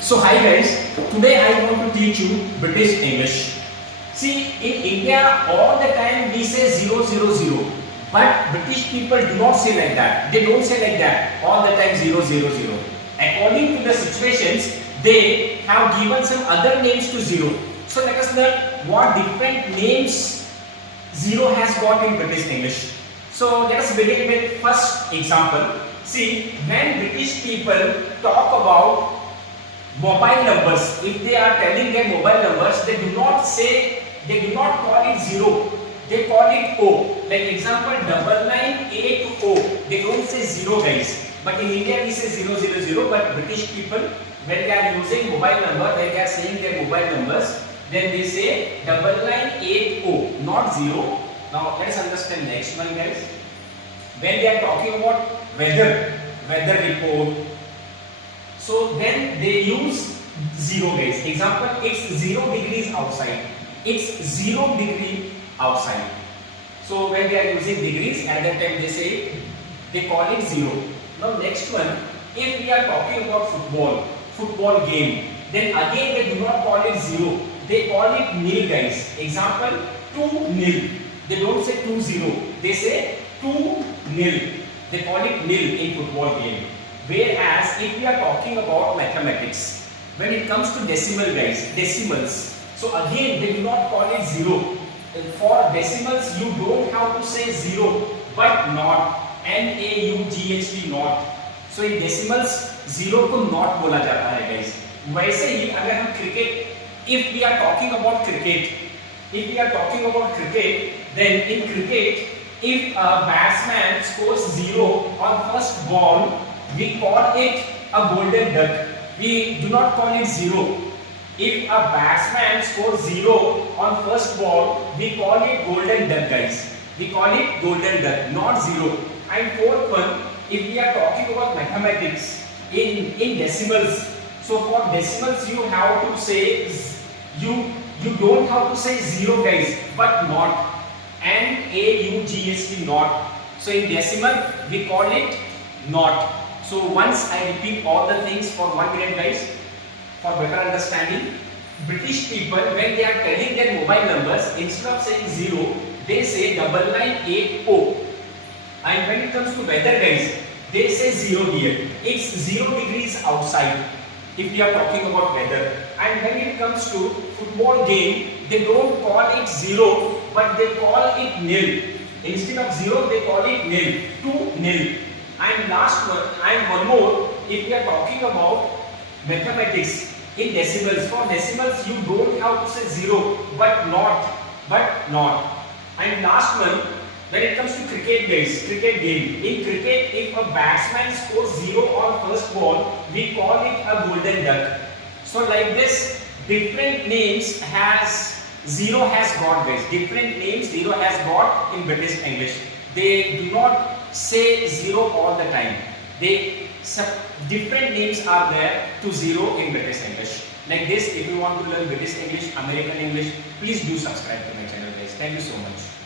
So hi guys, today I want to teach you British English. See, in India all the time we say 000, but British people do not say like that. They don't say like that all the time 000. According to the situations, they have given some other names to 0. So let us learn what different names 0 has got in British English. So let us begin with first example. See, when British people talk about mobile numbers, if they are telling their mobile numbers, they do not call it 0, they call it O. Like example 998 to O, they don't say 0 guys. But in India we say 000, but British people when they are using mobile number, when they are saying their mobile numbers, then they say 980, not 0. Now let us understand next one guys. When they are talking about weather report, so then they use 0 guys. Example, it's 0 degrees outside. It's 0 degree outside. So when they are using degrees, at that time they call it 0. Now next one, if we are talking about football game, then again they do not call it 0. They call it nil guys. Example, 2-0. They don't say 2-0. They say 2-0. They call it nil in football game. Whereas if we are talking about mathematics, when it comes to decimal guys, decimals, so again they do not call it 0. For decimals you don't have to say 0 but not, NAUGHT not. So in decimals 0 को not बोला जाता है guys. वैसे ही अगर हम cricket, if we are talking about cricket, then in cricket if a batsman scores 0 on first ball, we call it a golden duck. We do not call it 0. If a batsman scores 0 on first ball, we call it golden duck guys. We call it golden duck, not 0. And fourth one, if we are talking about mathematics in decimals, so for decimals you have to say, you don't have to say 0 guys, but not, NAUGHT not. So in decimal we call it not. So once I repeat all the things for 1 minute guys, for better understanding. British people when they are telling their mobile numbers, instead of saying 0, they say 998 and when it comes to weather guys, they say 0 here. It's 0 degrees outside if we are talking about weather. And when it comes to football game, they don't call it 0 but they call it nil. Instead of 0 they call it nil, 2-0. And last one, and one more, if we are talking about mathematics in decimals, for decimals you don't have to say 0 but not. And last one, when it comes to cricket guys, cricket game, in cricket if a batsman scores 0 on first ball, we call it a golden duck. So like this, different names has 0 has got guys, different names 0 has got in British English. They do not say 0 all the time. Different names are there to 0 in British English. Like this, if you want to learn British English, American English, please do subscribe to my channel guys. Thank you so much.